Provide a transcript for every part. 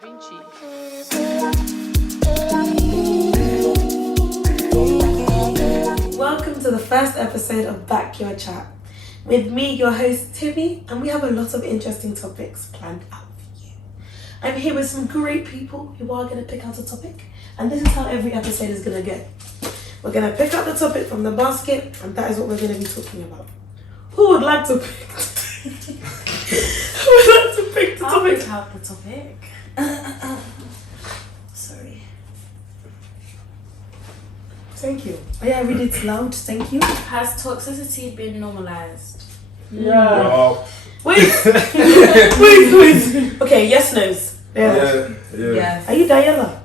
Vinci. Welcome to the first episode of Backyard Chat. With me, your host Timmy, and we have a lot of interesting topics planned out for you. I'm here with some great people who are going to pick out a topic, and this is how every episode is going to go. We're going to pick out the topic from the basket, and that is what we're going to be talking about. Who would like to pick? Who would like to pick the I'll topic? pick out the topic. Sorry. Thank you. Oh yeah, read it loud. Thank you. Has toxicity been normalized? Yeah. Wait. Wait. Okay, yes, no's. Yeah. Yes. Are you Diana?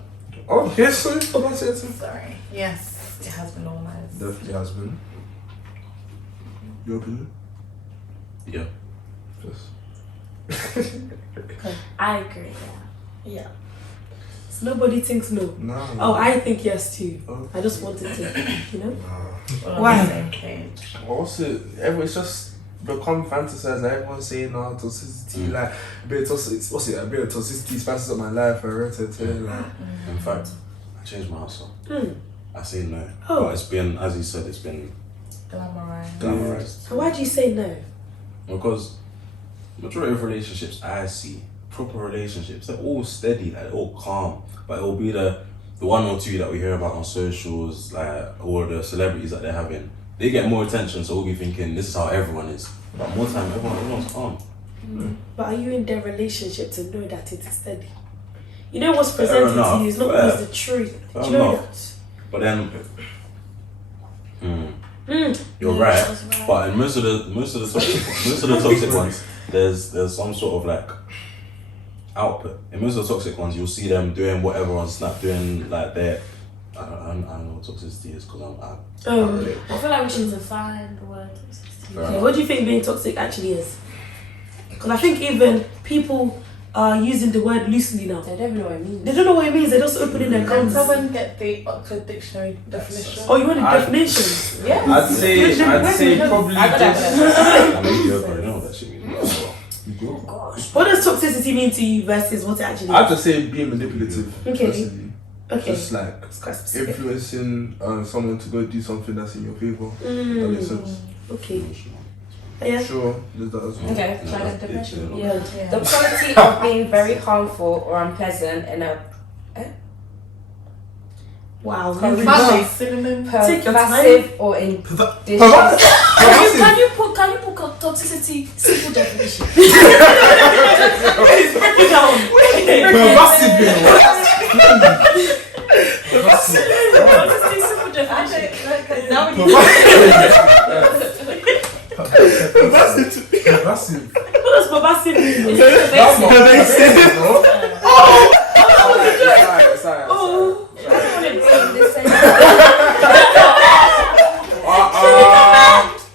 Oh, yes, sir. Oh, that's it. Sorry. Yes, it has been normalized. Definitely has been. Your opinion? Yeah. Yes. I agree. Yeah. So nobody thinks no. No. Oh, I think yes too. Okay. I just wanted to, you know. We're on Why? the same page. What's it? It's just become fantasized. Like everyone's saying, "No toxicity." Like a bit of toxicity. What's it? A bit of toxicity spices up my life. I read it. Like In fact, I changed my answer. Mm. I say no. Oh. But it's been, as you said, it's been Glamorized. glamorized. So why do you say no? Because majority of relationships I see, proper relationships, they're all steady, like they're all calm. But it'll be the one or two that we hear about on socials, like all the celebrities that they're having. They get more attention, so we'll be thinking this is how everyone is. But more time, everyone's calm. But are you in their relationship to know that it is steady? You know what's presented enough. to you is not Fair. always the truth. Do Fair you know enough. But then, that? you're Yeah, right. that's right. But in most of the toxic ones, there's some sort of like output. In most of the toxic ones, you'll see them doing whatever on Snap, doing like their I don't know what toxicity is because I Oh. can't relate. I feel like we should define the word toxicity. Fair Okay, enough. what do you think being toxic actually is? Because I think even people are using the word loosely now. They don't even know what it means. They don't know what it means. They're just opening their Can guns. someone get the Oxford Dictionary definition? Oh, you want the I- definition? Yeah. I'd say probably I got just. that. I mean, you already know what that shit means. What does toxicity mean to you versus what it actually I'd is? just say being manipulative. Okay. Personally. Okay. Just like It's quite specific. influencing someone to go do something that's in your favor. That makes sense. Okay. Yeah. Sure, there's that as well. Okay, Yeah, try yeah, the definition. yeah. Yeah. The quality of being very harmful or unpleasant in a Wow. Synonym. Take your time. Pervasive or indecisive. Can you put toxicity simple definition? Break it down. Toxicity simple definition. Now we need Pervasive. What does pervasive mean? Oh.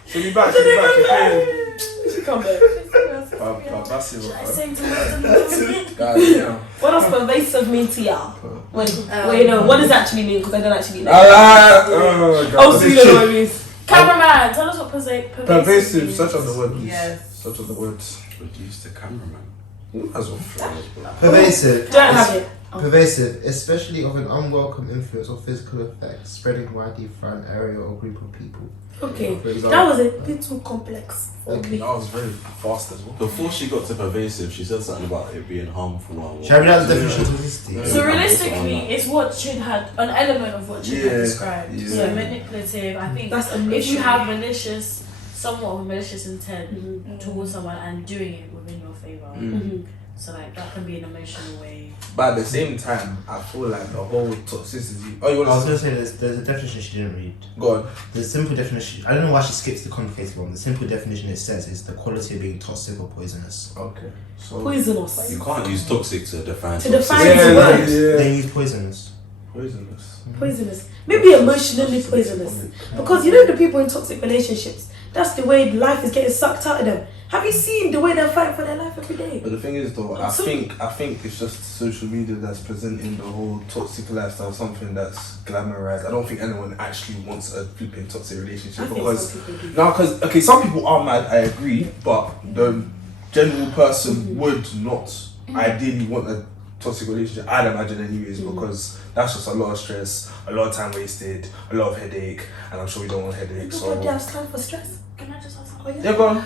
She'll be back. She'll be back. Come back. Pervasive. I say to God, What does pervasive mean to y'all? Wait, no. What does it actually mean? Because I don't actually know. Oh, Oh, so you don't know what it means. Cameraman, tell us what pervasive Pervasive. means. Such are the words. Yes. Such are the words. Reduce the cameraman. As well. Pervasive. Don't have it. Pervasive, especially of an unwelcome influence or physical effect, spreading widely through an area or group of people. Okay. For example, That was a bit too complex for Okay. me. That was very fast as well. Before she got to pervasive, she said something about it being harmful. Or Shall I read out the definition of toxicity? So realistically, it's what Chin had, an element of what Chin had Yeah, described. yeah. So manipulative, I think That's if you emotional. have somewhat of a malicious intent Mhm. towards someone and doing it within your favour. Mhm. So like that can be an emotional way. But at the same time, I feel like the whole toxicity. Oh, you I want was to going to say there's a definition she didn't read. go on? The simple definition, I don't know why she skips the complicated one. The simple definition it says is the quality of being toxic or poisonous. Okay. So Poisonous. You can't use toxic to define To define toxicity. the word. They use poisonous. Poisonous. Poisonous. Maybe emotionally poisonous. Because you know the people in toxic relationships, that's the way life is getting sucked out of them. Have you seen the way they're fighting for their life every day? But the thing is, though, I So- think it's just social media that's presenting the whole toxic lifestyle, something that's glamorized. I don't think anyone actually wants a flipping toxic relationship I think because some people do. now, because okay, some people are mad. I agree, but the general person would not ideally want a toxic relationship, I'd imagine anyways, because that's just a lot of stress, a lot of time wasted, a lot of headache, and I'm sure we don't want headache. So Nobody has time for stress. Can I just ask Oh, something? yeah. yeah, go on.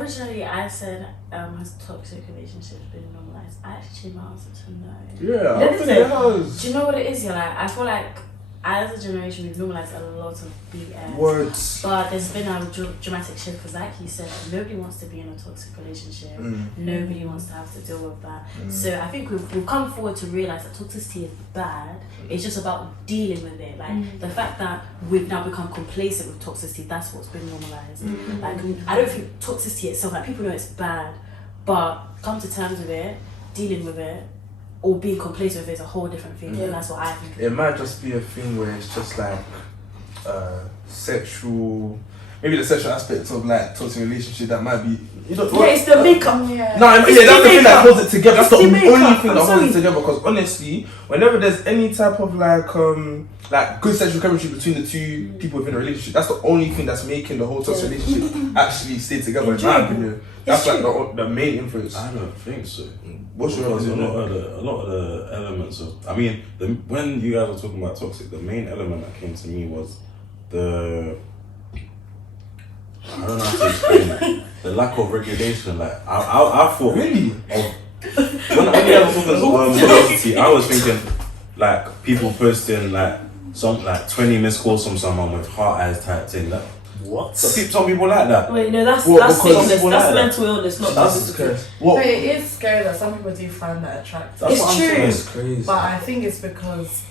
Originally, I said, has toxic relationships been normalized? I actually changed my answer to no. Yeah, I Let think me say- it has. Do you know what it is? Yeah, like I feel like as a generation, we've normalized a lot of BS. Words. But there's been a dramatic shift because, like you said, nobody wants to be in a toxic relationship. Nobody wants to have to deal with that. So I think we've come forward to realize that toxicity is bad. It's just about dealing with it. Like the fact that we've now become complacent with toxicity, that's what's been normalized. Like I don't think toxicity itself, like people know it's bad, but come to terms with it, dealing with it, or being complacent with it is a whole different thing. And that's what I think. It might just be a thing where it's just like sexual, maybe the sexual aspect of like toxic relationship that might be, you know. Yeah, it's the makeup. No, yeah, that's the thing that holds it together. That's the It's the only makeup. thing I'm that holds it sorry. together. Because honestly, whenever there's any type of like good sexual chemistry between the two people within a relationship, that's the only thing that's making the whole toxic relationship actually stay together. In my Enjoyable. opinion, that's It's like the main influence. I don't think so. What's your Because opinion? a lot of the elements of, I mean, when you guys were talking about toxic, the main element that came to me was the, I don't know how to explain it, the lack of regulation. Like I thought Really? of when you guys were talking toxicity, I was thinking like people posting like 20 missed calls from someone with heart eyes type thing. Like, What? some people like that. Wait, no, that's Well, because sickness. people That's like that. mental illness, not That's toxicity. What? But it is scary that some people do find that attractive. That's It's what I'm true. saying. It's crazy. But I think it's because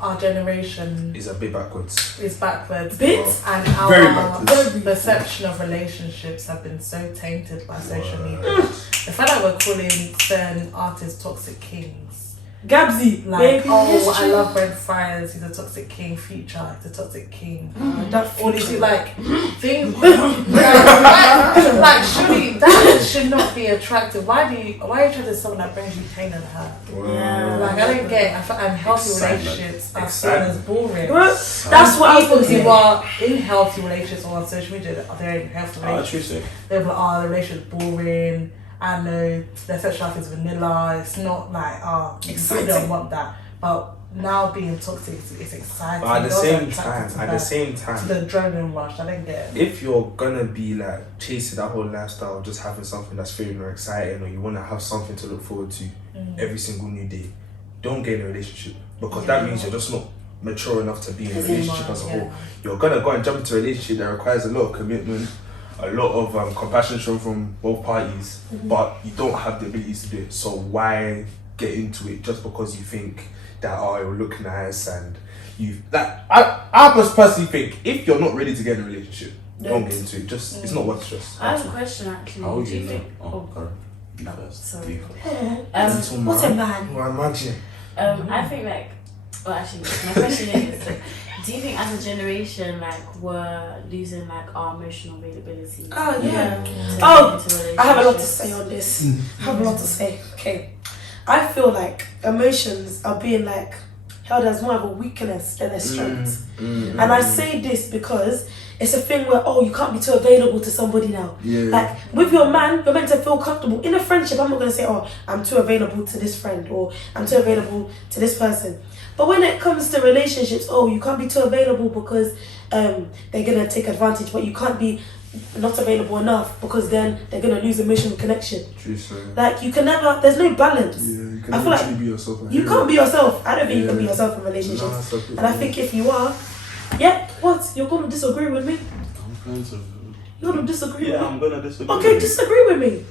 our generation It's a bit backwards. is backwards. Bit? And Very our backwards. perception of relationships have been so tainted by social media. The fact that we're calling certain artists toxic kings. Gabsy, Like, baby, oh, it's I true. love Brent Friars, he's a toxic king. Future, he's a toxic king. That All these like things, like surely that should not be attractive. Why are you attracted to someone that brings you pain and hurt? Yeah. Like I don't get. I find healthy Excitement. relationships are seen as boring. Bro, that's what I was People gonna say. who are in healthy relationships or on social media, they're in healthy Oh, relationships. true, They're like, oh, the relationship's boring. I know their sexual life is vanilla. It's not like, oh, Exciting. you don't want that. But now being toxic, it's exciting. But at the Girls are same attracted time, to at that, the same to time, the adrenaline rush. I don't get it. if you're gonna be like chasing that whole lifestyle of just having something that's thrilling or exciting, or you wanna have something to look forward to every single new day, don't get in a relationship, because that means you're just not mature enough to be in a relationship as a whole. You're gonna go and jump into a relationship that requires a lot of commitment, a lot of compassion shown from both parties, but you don't have the abilities to do it. So why get into it just because you think that it will look nice and I just personally think if you're not ready to get in a relationship, don't get into it. Just it's not worth stress. I have a question actually. How would Do you you know? think? Oh, sorry. You first. sorry. You first. What a man. Well, imagine. I think like, well, actually, my question is, do you think as a generation, like, we're losing like our emotional availability? Oh, yeah. to Oh, get into I have a lot to relationships? say on this. I have a lot to say. Okay. I feel like emotions are being like held as more of a weakness than a strength. And I say this because it's a thing where, oh, you can't be too available to somebody now. Yeah. Like with your man, you're meant to feel comfortable. In a friendship, I'm not going to say, oh, I'm too available to this friend or I'm too available to this person. But when it comes to relationships, oh, you can't be too available because they're going to take advantage, but you can't be not available enough because then they're going to lose emotional connection. True, sir. Like, you can never, there's no balance. Yeah, you can I never feel like truly be yourself. You can't be yourself. I don't think you can be Yeah. yourself in relationships. No, that's a good And I point. think if you are, yeah, what? You're going to disagree with me? I'm going to. You're going to disagree Yeah, with I'm me? gonna disagree. Okay, with you. disagree with me.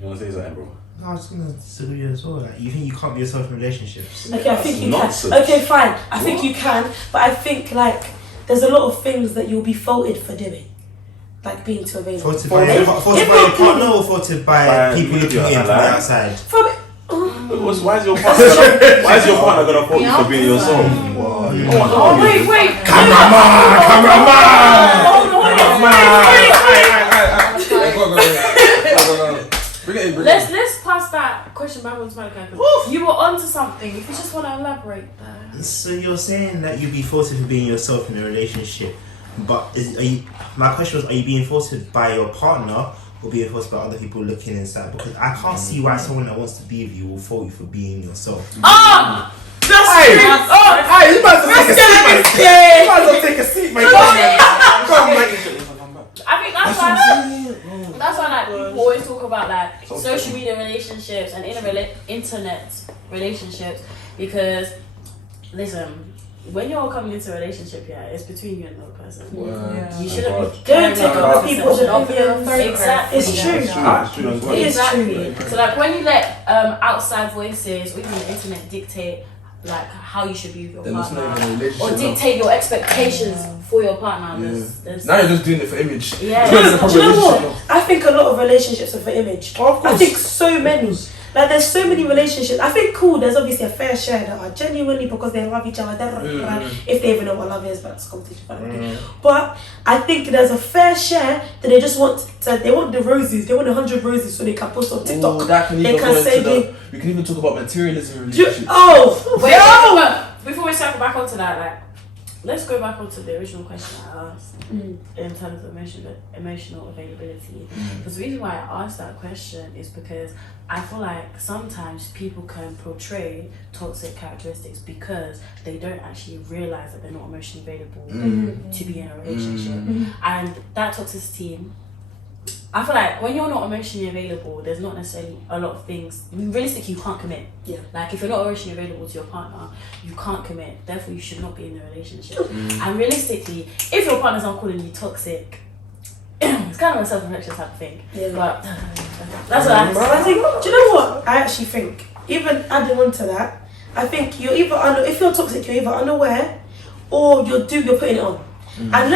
You wanna say something, bro? No, I was gonna disagree as well. Like, you think you can't be yourself in relationships? Okay, I think you nonsense. can. Okay, fine. I think you can, but I think like there's a lot of things that you'll be faulted for doing, like being too available. Faulted by your partner or faulted by people looking in from the outside? From Why is your partner gonna fault you for being yourself? Oh, wait. Let's pass that question back on to Malika. You were onto something. If you just want to elaborate there. So you're saying that you'd be faulted for being yourself in a relationship, but my question was, are you being faulted by your partner or being forced by other people looking inside. Because I can't see why someone that wants to be with you will fault you for being yourself. Ah! That's Hey, true. hey, you might as well take a seat, man. You might as well take a seat, man. Come on, man. I think that's why like people always talk about like social media relationships and internet relationships, because listen, when you're coming into a relationship, it's between you and another person. You shouldn't be Don't take other people's opinions. Exactly. It's true. It is true. So like when you let outside voices or even the internet dictate like how you should be with your Then it's not partner, even a relationship. or dictate your expectations for your partner, there's Now you're just doing it for image. Yeah. Do you know what? I think a lot of relationships are for image. Oh, of course. I think so many. Like there's so many relationships. I think there's obviously a fair share that are genuinely because they love each other. If they even know what love is, but it's a competition. But I think there's a fair share that they just want they want the roses. They want 100 roses so they can post on TikTok. That can even They can go say into we can even talk about materialism in Do you- relationships. oh, Wait, no! but before we circle back onto that, like, let's go back onto the original question I asked in terms of emotional availability. Because the reason why I asked that question is because I feel like sometimes people can portray toxic characteristics because they don't actually realize that they're not emotionally available to be in a relationship. And that toxicity, I feel like when you're not emotionally available, there's not necessarily a lot of things. Realistically, you can't commit. Yeah. Like if you're not emotionally available to your partner, you can't commit. Therefore, you should not be in a relationship. And realistically, if your partner's not calling you toxic, it's kind of a self-reflection type of thing. Yeah. But that's what I think. Do you know what? I actually think, even adding on to that, I think you're either if you're toxic, you're either unaware or you're putting it on. And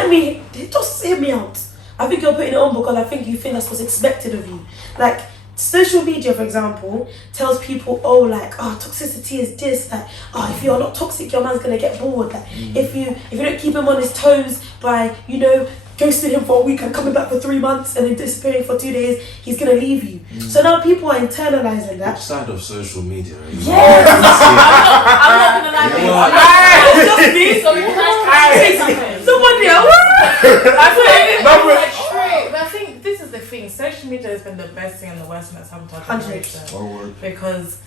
just hear me out. I think you're putting it on because I think you think that's what's expected of you. Like social media, for example, tells people, toxicity is this. Like, if you're not toxic, your man's gonna get bored. Like, if you don't keep him on his toes by ghosting him for a week and coming back for 3 months and then disappearing for 2 days, he's gonna leave you. So now people are internalizing that. Which side of social media are you I'm not gonna lie to you. Just me, so you guys can say something. Somebody else. But I think this is the thing. Social media has been the best thing and the worst thing that's happened to our generation. Because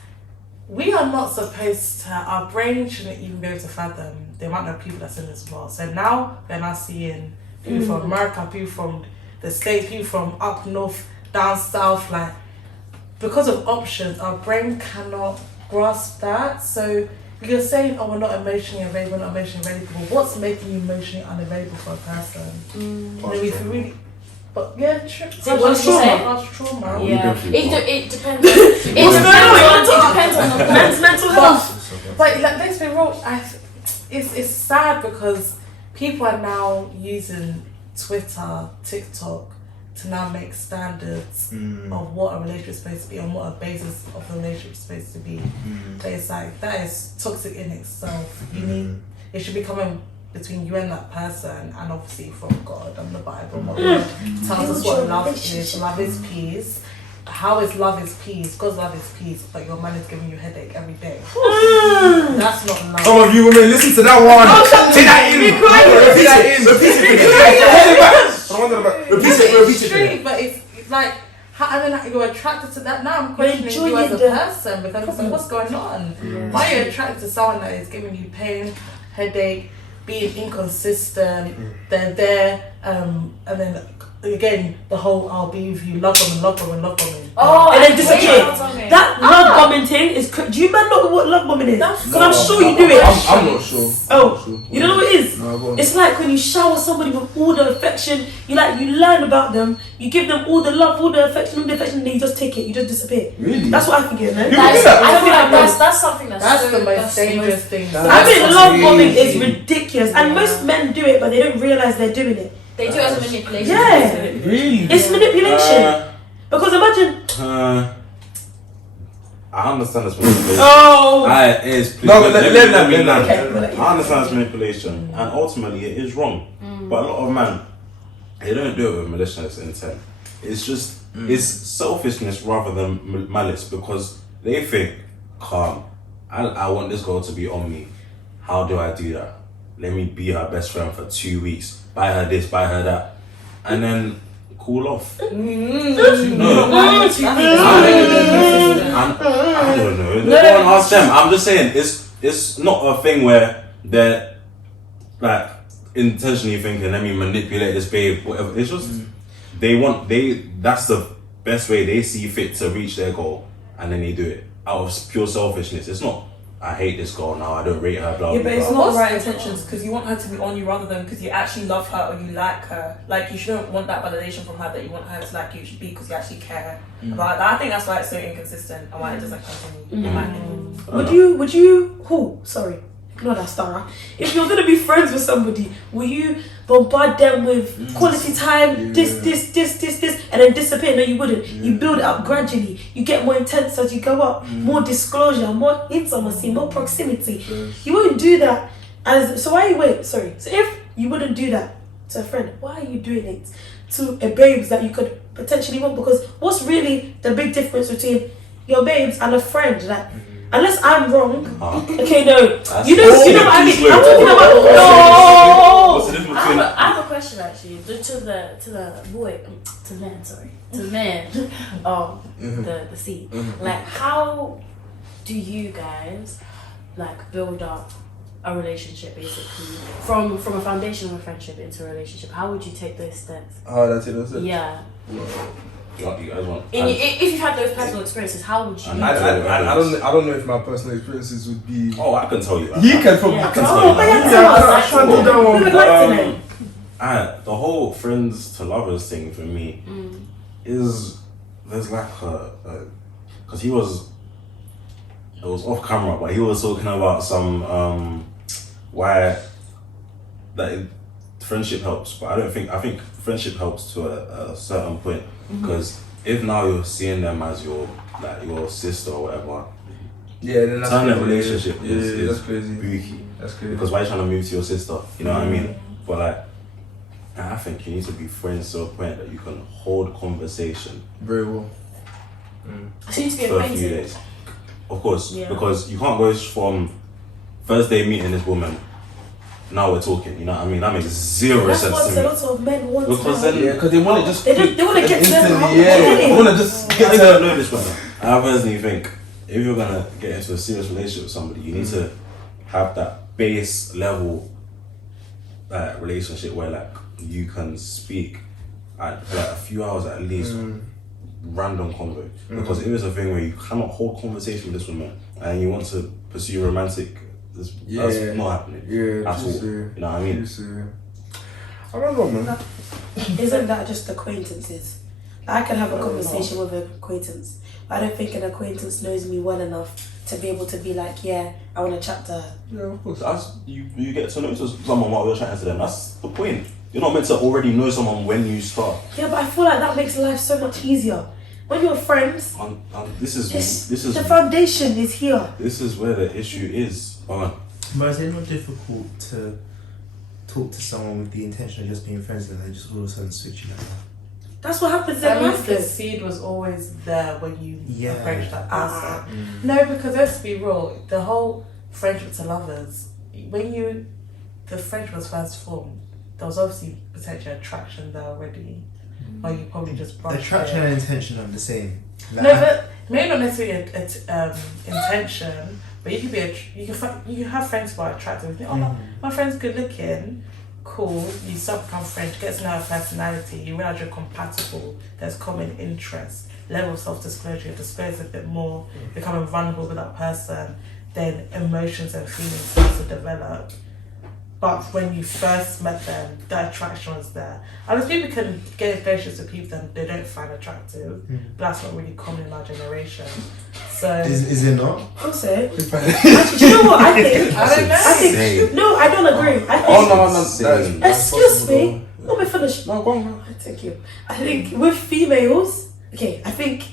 we are not supposed to, our brain shouldn't even be able to fathom the amount of people that's in this world. So now we're now seeing people from America, people from the States, people from up north, down south, like, because of options, our brain cannot grasp that. So you're saying, we're not emotionally available, we're not emotionally available. What's making you emotionally unavailable for a person? If you really, but yeah, true. So what did you say? That's trauma. Yeah, it depends. It depends on the Men's mental health. But like, let's be real, it's sad because people are now using Twitter, TikTok to now make standards of what a relationship is supposed to be and what a basis of the relationship is supposed to be. But it's like, that is toxic in itself. It should be coming between you and that person, and obviously from God and the Bible. What God tells us what love is. Love is peace. How is love is peace? God's love is peace, but your man is giving you a headache every day. That's not love. Some of you women, listen to that one. Take that in. Repeat it. But it's like, you're attracted to that. Now I'm questioning you as a person because it's like, what's going on? Why are you attracted to someone that is giving you pain, headache, being inconsistent? They're there, and then again the whole I'll be with you, love bombing. And then disappear. That love bombing thing is. Do you man know what love bombing is? Because I'm sure you do it. I'm not sure. Oh, you don't know what it is? No, go on. It's like when you shower somebody with all the affection, you learn about them, you give them all the love, all the affection, and then you just take it, you just disappear. Really? That's what I think, man. That's something that's the most dangerous thing. I think love bombing is ridiculous, and most men do it, but they don't realize they're doing it. They do it as a manipulation. Yeah. Really? It's manipulation. Because imagine. I understand this manipulation. Oh. Let me land. I understand this manipulation, and ultimately it is wrong. But a lot of men, they don't do it with malicious intent. It's just it's selfishness rather than malice, because they think, calm, I want this girl to be on me. How do I do that? Let me be her best friend for 2 weeks. Buy her this, buy her that. And then cool off. No. I don't know. Go and ask them. I'm just saying, it's not a thing where they're like intentionally thinking, let me manipulate this babe, whatever. It's just that's the best way they see fit to reach their goal, and then they do it out of pure selfishness. It's not, I hate this girl now, I don't rate her, blah, Yeah, blah, but it's blah. not the right intentions because you want her to be on you rather than because you actually love her or you like her. Like, you shouldn't want that validation from her that you want her to like you. It should be because you actually care about that. I think that's why it's so inconsistent and why it doesn't continue, in my opinion. Would you, sorry, ignore that, Stara. If you're gonna be friends with somebody, will you bombard them with quality time, this, and then disappear? No, you wouldn't. You build it up gradually. You get more intense as you go up, more disclosure, more intimacy, more proximity. You wouldn't do that so if you wouldn't do that to a friend, why are you doing it to a babes that you could potentially want? Because what's really the big difference between your babes and a friend? Like, unless I'm wrong, okay, no, you know what I mean. I'm talking about What's the difference between I have a question actually to the man the seed. Like, how do you guys like build up a relationship basically from a foundation of a friendship into a relationship? How would you take those steps? How would I take those steps? Yeah. you guys want? If you've had those personal experiences, how would you? I don't know if my personal experiences would be. Oh, I can tell you. You can probably. Yeah. I can Oh, tell you. yeah, I can't do that one. We would like to know. The whole friends to lovers thing for me is there's like because it was off camera, but he was talking about some why that friendship helps, but I think friendship helps to a certain point, because if now you're seeing them as your sister or whatever, yeah, then that's turn that crazy. relationship is that's crazy. booky. That's crazy. Because why are you trying to move to your sister? You know what I mean? But like, I think you need to be friends to a point that you can hold conversation Very well. So you need to be for a few acquainted. days. Of course, Yeah. because you can't go from first day meeting this woman, now we're talking. You know what I mean? That makes zero That's sense what to a me. lot of men want. Because now. then, Yeah, because they want it just. They want to get to them. instantly. Yeah, they want to just I get don't to. know this, but I personally think if you're gonna get into a serious relationship with somebody, you need to have that base level relationship where like you can speak for like a few hours at least, random convo. Because if it's a thing where you cannot hold conversation with this woman and you want to pursue romantic, that's not happening. Yeah, at all. You know what I mean? I don't know, man. Isn't that just acquaintances? I can have a conversation with an acquaintance, but I don't think an acquaintance knows me well enough to be able to be like, yeah, I want to chat to her. Yeah, of course. As you get to know someone while you're chatting to them, that's the point. You're not meant to already know someone when you start. Yeah, but I feel like that makes life so much easier. When you're friends, And this is the foundation is here. This is where the issue is. But is it not difficult to talk to someone with the intention of just being friends and then just all of a sudden switch you like that? That's what happens in That means life. the seed was always there when you Yeah. approached that person. No, because let's be real, the whole friendship to lovers, when the friendship was first formed, there was obviously potential attraction there already, but you probably just brushed Attraction it. and intention are the same. Like, No, but maybe not necessarily intention, but you can you can have friends who are attractive. You think, oh, my friend's good looking, cool. You start to become friends, get to know her personality. You realize you're compatible. There's common interests, level of self-disclosure. You disclose a bit more, becoming vulnerable with that person. Then emotions and feelings start to develop. But when you first met them, the attraction was there. Unless people can get in relationships with people that they don't find attractive, but that's not really common in our generation. So is it not? Also, actually, do you know what I think? I don't know. No, I don't agree. I think. Oh no. Excuse me. Let me finish. No, go on. Thank you. I think with females, okay, I think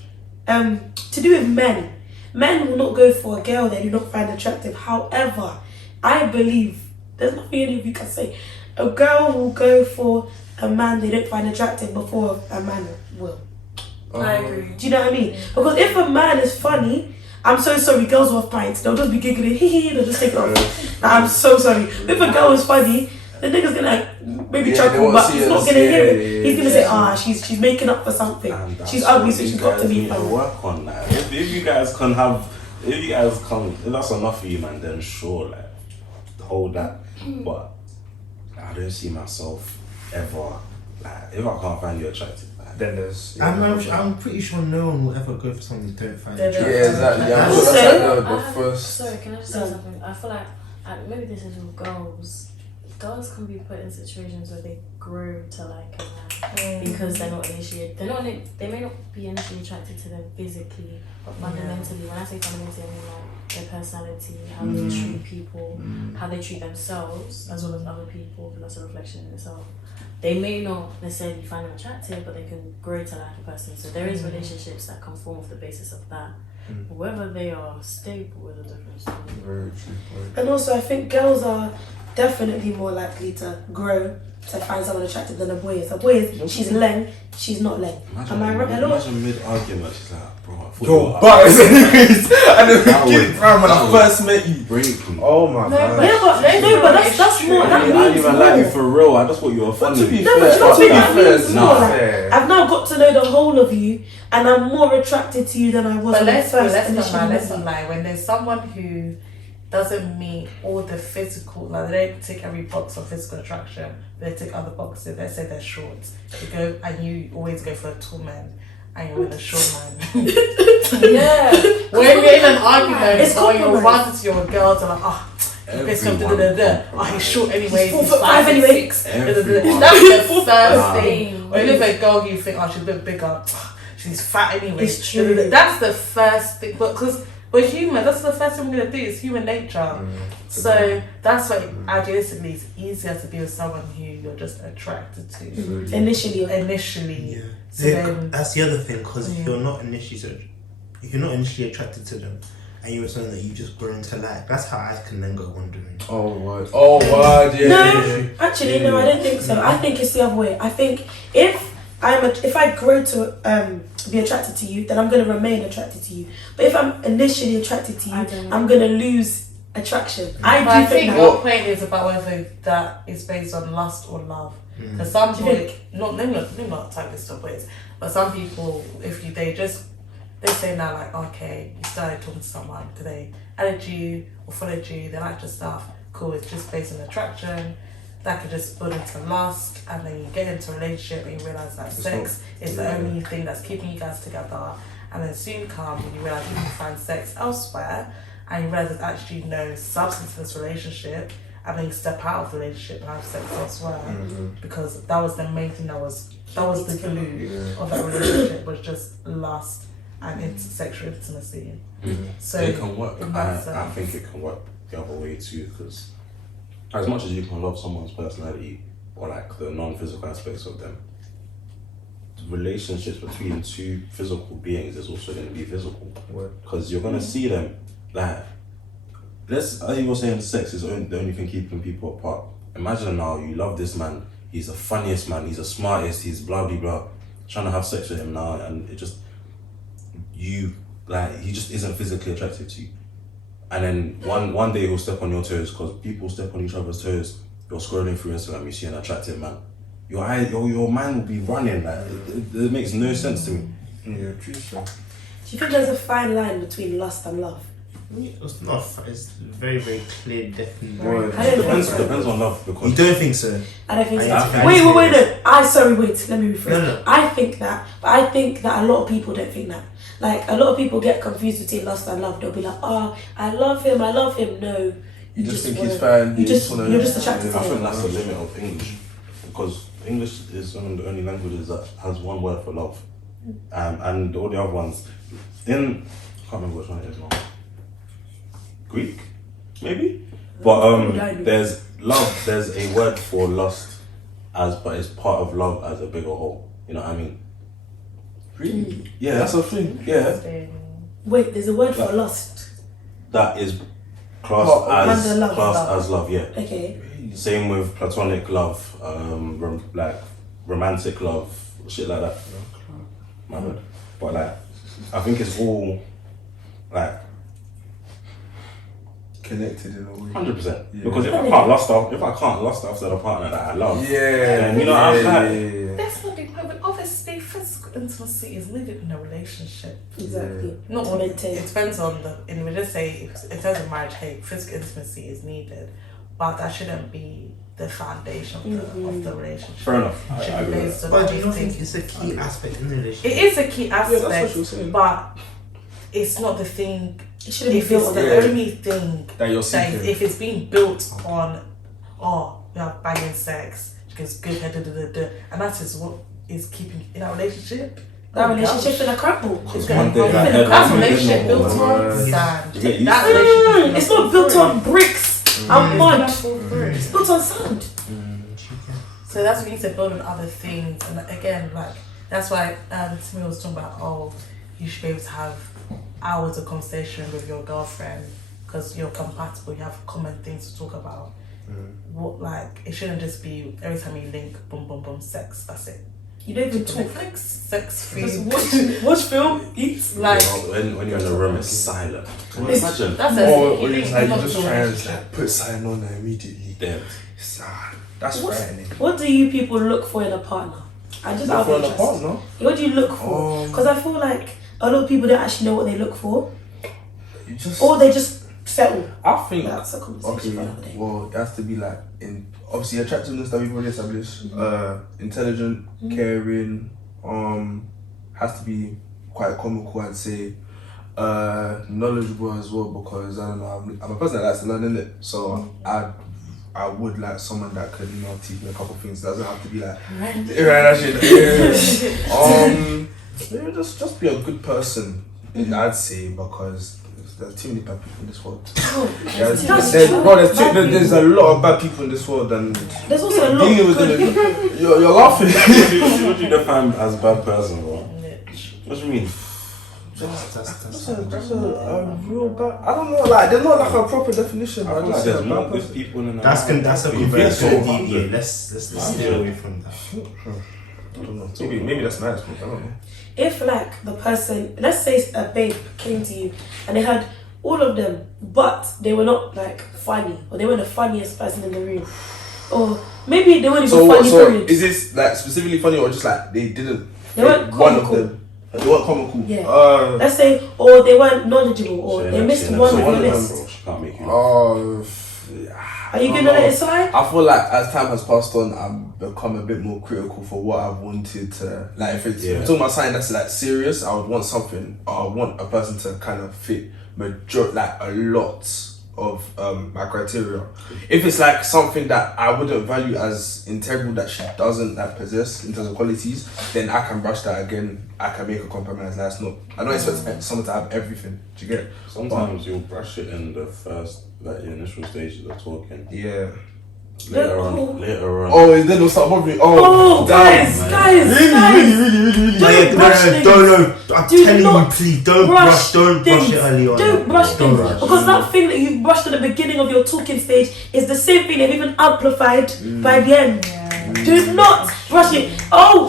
to do with men will not go for a girl they do not find attractive. However, I believe there's nothing any of you can say. A girl will go for a man they don't find attractive before a man will. I agree. Do you know what I mean? Because if a man is funny, I'm so sorry, girls will have pints. They'll just be giggling, hee hee, they'll just take it off. I'm so sorry. If a girl is funny the nigga's gonna maybe Yeah, they chuckle, won't but see he's us. not gonna hear it. Yeah, He's gonna say, she's making up for something. And that's She's ugly, what so you she's got to guys be need funny. work on that. If you guys can have, if that's enough for you, man, then sure, like, hold that. But I don't see myself ever, like, if I can't find you attractive, like, Then there's. I'm pretty sure no one will ever go for someone they don't find Yeah, attractive. Yeah, exactly. Yeah, Also- that's like the first. Sorry, can I just say something? I feel like maybe this is with girls. Girls can be put in situations where they grow to like a man because they're not initially. They may not be initially attracted to them physically, but fundamentally. When I say fundamentally, I mean like their personality, how they treat people, how they treat themselves, as well as other people. And that's a reflection in itself. They may not necessarily find them attractive, but they can grow to like a person. So there is relationships that can form off the basis of that. Whether they are stable is a different story. Very true. And also, I think girls are definitely more likely to grow to find someone attractive than a boy is. A boy is, she's leng, she's not leng. Am I right? Hello? Imagine mid-argument, she's like, bro, I thought you Yo, were bars anyways. And then That we would- get round when I that would first met you. break me. Oh my No, god. but- Yeah, but that's more. I That didn't means even more. like you for real, I just thought you were But funny. to be No, but fair, you know what I mean? That means Nah. more. Like, Fair. I've now got to know the whole of you, and I'm more attracted to you than I was But when I let's first not initially lie, met let's you. not lie. When there's someone who doesn't meet all the physical, like they don't tick every box of physical attraction, they tick other boxes. Let's say they're short. You go and you always go for a tall man, and you're with a short man. Yeah. When you're in an argument, It's or you're compromise. ranting to your girls, and like, this one, oh, he's short anyway. He's 4'5" anyway. That's Everyone. the first Nah. thing. Or if a girl you think, she's a bit bigger, she's fat anyway. It's true. That's the first thing. Because we're human, that's the first thing we're going to do, it's human nature. So that's why idealistically it's easier to be with someone who you're just attracted to Initially. initially. Yeah. So then, That's the other thing, because if you're not initially attracted to them, and you're something that you just grown to like, that's how I can then go wandering. Oh, word. Oh, word. Yeah. No, actually, no, I don't think so. I think it's the other way. I think if I grow to be attracted to you, then I'm going to remain attracted to you. But if I'm initially attracted to you, I'm going to lose attraction. but I I do think think your that. point is about whether that is based on lust or love. Because some Do you people, let me not type this stuff, but some people, they say now like, okay, you started talking to someone, because they added you or followed you, they like your stuff, cool, it's just based on attraction. That could just build into lust, and then you get into a relationship and you realise that sex is the only thing that's keeping you guys together, and then soon come when you realise you can find sex elsewhere, and you realise there's actually no substance in this relationship, and then you step out of the relationship and have sex elsewhere, because that was the main thing that was the glue of that relationship, was just lust and sexual intimacy. So it can work. in that I sense. think it can work the other way too, because as much as you can love someone's personality or like the non-physical aspects of them, relationships between two physical beings is also going to be physical, because you're going to see them like, as you were saying, sex is the only thing keeping people apart. Imagine now you love this man, he's the funniest man, he's the smartest, he's blah blah blah, trying to have sex with him now, and it just he just isn't physically attractive to you. And then one day he'll step on your toes, because people step on each other's toes. You're scrolling through Instagram, you see an attractive man. Your mind will be running, like it makes no sense to me. Yeah, true, sir. Do you think there's a fine line between lust and love? It's not. It's very, very clear, definitely. I don't think so. Depends on love, because You don't think so? I don't think so. I think Wait, so. no. Let me rephrase. No. I think that, but I think that a lot of people don't think that. Like, a lot of people get confused between lust and love. They'll be like, oh, I love him. No. You just think wanna- he's fine. You're just wanna- attracted to I him. think that's the limit of English, because English is one of the only languages that has one word for love, and all the other ones, I can't remember which one it is now. Greek, maybe, but there's love. There's a word for lust, but it's part of love as a bigger whole. You know what I mean? Really? Yeah, that's a thing. Yeah, Wait, there's a word for lust. that is classed Oh, as under love. classed as love. Yeah. Okay. Same with platonic love, like romantic love, shit like that. My bad. But like, I think it's all like connected in a way. 100%. Yeah. Because if I can't lust after the partner that I love, Yeah. then, you know, I'm like, That's not big problem. Obviously, physical intimacy is needed in a relationship. Exactly. Not on it. Maintain. It depends on the. And we just say, if, in terms of marriage, hey, physical intimacy is needed, but that shouldn't be the foundation of the relationship. fair enough. I It should be agree with based on But do you not everything. think it's a key aspect in the relationship? It is a key Yeah, that's what aspect, she was saying. but it's not the thing. It shouldn't be If built it's on the that. only thing That you're that seeking. if it's being built on, we have banging sex, because good head, and that is what is keeping in our relationship. That relationship gonna crumble. It's one gonna day that crumble. head That will be relationship normal. built on Right. sand. You get used That to it. relationship It's not built on bricks and mud. It's built on sand. So that's what you need to build on other things, and again, like that's why Timmy was talking about, you should be able to have hours of conversation with your girlfriend because you're compatible, you have common things to talk about. What, like, it shouldn't just be every time you link, boom, boom, boom, sex. That's it. You don't even talk. Netflix, sex, Just food. watch film, eat. Like, when you're in the room, it's silent. Can you imagine? that's Or a it's like you just try and like, put something on there immediately. Dead. That's What's- frightening. What do you people look for in a partner? I just have For an interest. partner? What do you look for? Because I feel like a lot of people don't actually know what they look for, You just. or they just settle. I think. That's a conversation for Okay. another day. Well, it has to be like obviously attractiveness that we've already established. Intelligent, caring. Has to be quite comical, I'd say. Knowledgeable as well, because I don't know, I'm a person that likes to learn, innit? So I would like someone that could, you know, teach me a couple of things. Doesn't have to be like that shit. Maybe just be a good person, I'd say, because there's too many bad people in this world. There's a lot of bad people in this world, and There's also a lot dealing of with good people. them, you're laughing. What do you define as a bad person, bro? What do you mean? That's a real bad. I don't know. Like, there's not like a proper definition. I feel like there's more good people in the That's a You very think so? good deviate. Let's stay away from that. I don't know. Maybe that's nice, but I don't know. If like the person, let's say a babe came to you and they had all of them, but they were not like funny, or they weren't the funniest person in the room, or maybe they weren't even funny. Period. Is this like specifically funny, or just like they didn't? They weren't one of comical. them. They weren't comical. Yeah. Uh, Let's say, or they weren't knowledgeable, or Shane, they missed Shane, one so of your of them, list. bro, she can't make you. Are you gonna let it slide? I feel like as time has passed on, I've become a bit more critical for what I've wanted to. Like, if it's talking about something that's like serious, I would want something. I want a person to kind of fit like a lot of my criteria. If it's like something that I wouldn't value as integral, that she doesn't like possess in terms of qualities, then I can brush that again. I can make a compromise. That's not. I don't expect someone to have everything. Do you get it? Sometimes you'll brush it in the first, like the initial stages of talking. Yeah. Later on. Oh, and then they'll start bothering me. Oh, guys, really. Don't brush things. Don't. I'm Do telling not you, please don't brush brush things. it early on. Don't brush things, rush. because that thing that you brushed at the beginning of your talking stage is the same thing they've even amplified by the end. Do not brush it. Oh,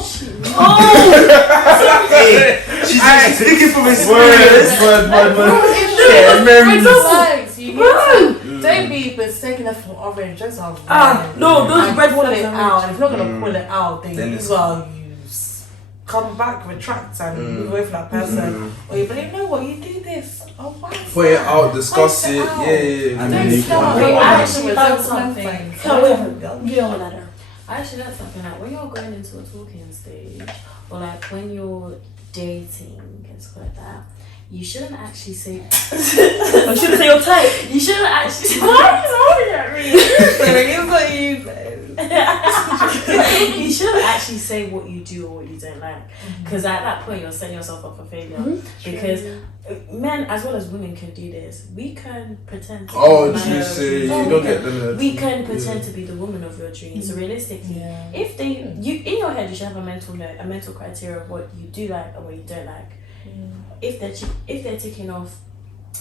She's just speaking from experience. Sometimes you need to don't be mistaken for orange. Those are red. no, those And red pull ones it are out. If you're not gonna pull it out, then Then you it's- well come back, retract, and move away from that person. Or you know what, you do this. Oh, why? is Point it that? out, discuss Point it. out. Yeah. And Don't then you start. can- Wait, I I actually learned something. Yeah, ladder. I actually learned something like when you're going into a talking stage, or like when you're dating and stuff like that, you shouldn't actually say. I shouldn't say your type. You shouldn't actually. Why are you laughing at me? You shouldn't actually say what you do or what you don't like, because at that point you're setting yourself up for failure. Because men as well as women can do this. We can pretend to be Oh, the man you of say your you dreams. don't get them. We can pretend to be the woman of your dreams. So realistically, if you in your head you should have a mental criteria of what you do like and what you don't like. If they're ticking off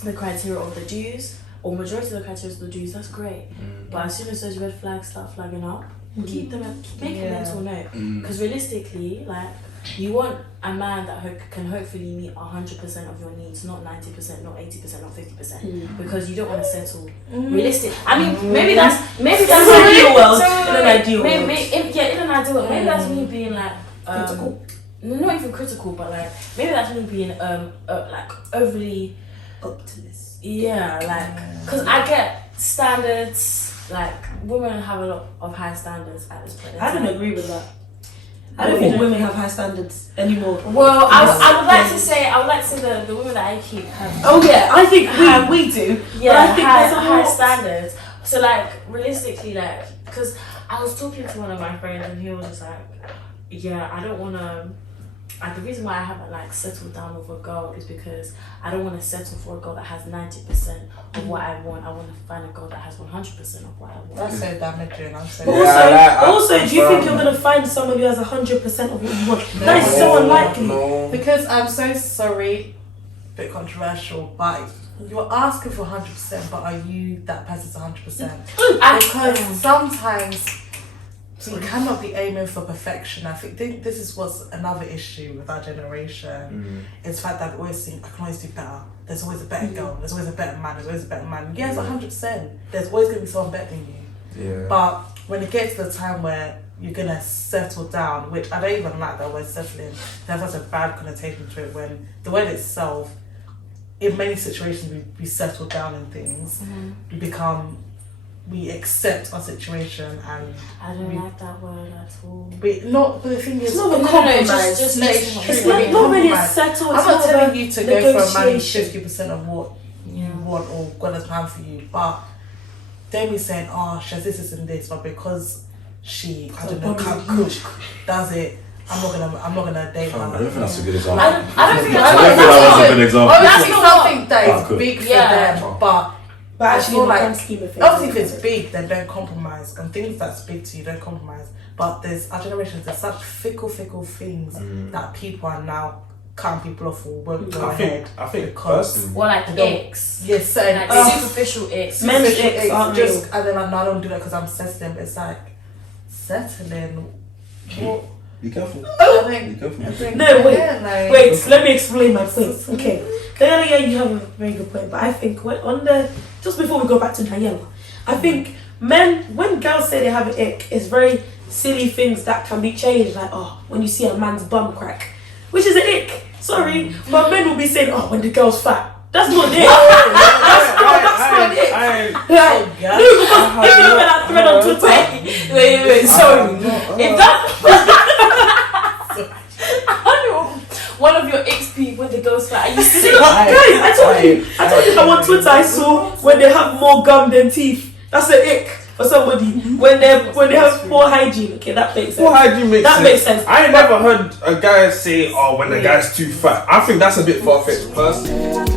the criteria of the do's, or majority of the criteria of the do's, that's great. But as soon as those red flags start flagging up, keep them, make a mental note. Because realistically, like you want a man that can hopefully meet 100% of your needs, not 90%, not 80%, not 50%, because you don't want to settle. Realistic. I mean, maybe that's in an ideal world. In an ideal world. In an ideal world. Maybe that's me being like critical. Not even critical, but like maybe that's me being like overly optimist. Yeah, like because I get standards. Like women have a lot of high standards at this point. I don't agree with that. I don't think women have high standards anymore. Well, I would like to say the women that I keep have. Oh yeah, I think we do. Yeah, but I think high, there's a high lot. standards. So like realistically, like because I was talking to one of my friends and he was just like, yeah, I don't want to. Like the reason why I haven't like settled down with a girl is because I don't want to settle for a girl that has 90% of what I want. I want to find a girl that has 100% of what I want. That's so damaging. I'm so. Also, do you think you're gonna find someone who has 100% of what you want? That is so unlikely. No. Because I'm so sorry, a bit controversial, but you're asking for 100%, but are you that person's 100%? Because sometimes you cannot be aiming for perfection. I think this is what's another issue with our generation. It's the fact that we always think I can always do better. There's always a better girl. There's always a better man. There's always a better man. Yes, 100%. There's always gonna be someone better than you. Yeah. But when it gets to the time where you're gonna settle down, which I don't even like that word settling. There's such a bad connotation to it when the word itself, in many situations, we settle down in things. We accept our situation and I don't like that word at all. But the thing is, it's not a compromise. It's not really a settle. I'm not telling you to go for a man 50% of what you want or God has planned for you, but don't be saying, oh, she has this and this, but because she, I don't know, can't cook, does it. I'm not gonna date her. I don't think that's a good example. I don't think that was a good example. Obviously, something that is big for them, but actually, like, obviously, if it's big, then don't compromise. And things that's big to you, don't compromise. But our generation, there's such fickle things that people are now cutting people off or won't go ahead. I think because like icks. Yes, like superficial icks. Men's icks aren't real. And then I don't do that because I'm settling. But it's like settling. What? Be careful. I think, Be careful. No, wait. Let me explain my point. Okay. Yeah, you have a very good point. But I think just before we go back to Daniela, I think when girls say they have an ick, it's very silly things that can be changed. Like, oh, when you see a man's bum crack, which is an ick. Sorry, but men will be saying, oh, when the girl's fat. That's not it. That's not it. Like, no, because if you look at that thread on Twitter, wait, sorry. If that one of your XP when the girl's fat, are you sick? I told you how on Twitter I saw when they have more gum than teeth. That's an ick for somebody. When they have poor hygiene. Okay, that makes sense. Poor hygiene makes sense. I ain't never heard a guy say, oh, when the guy's too fat. I think that's a bit far-fetched personally.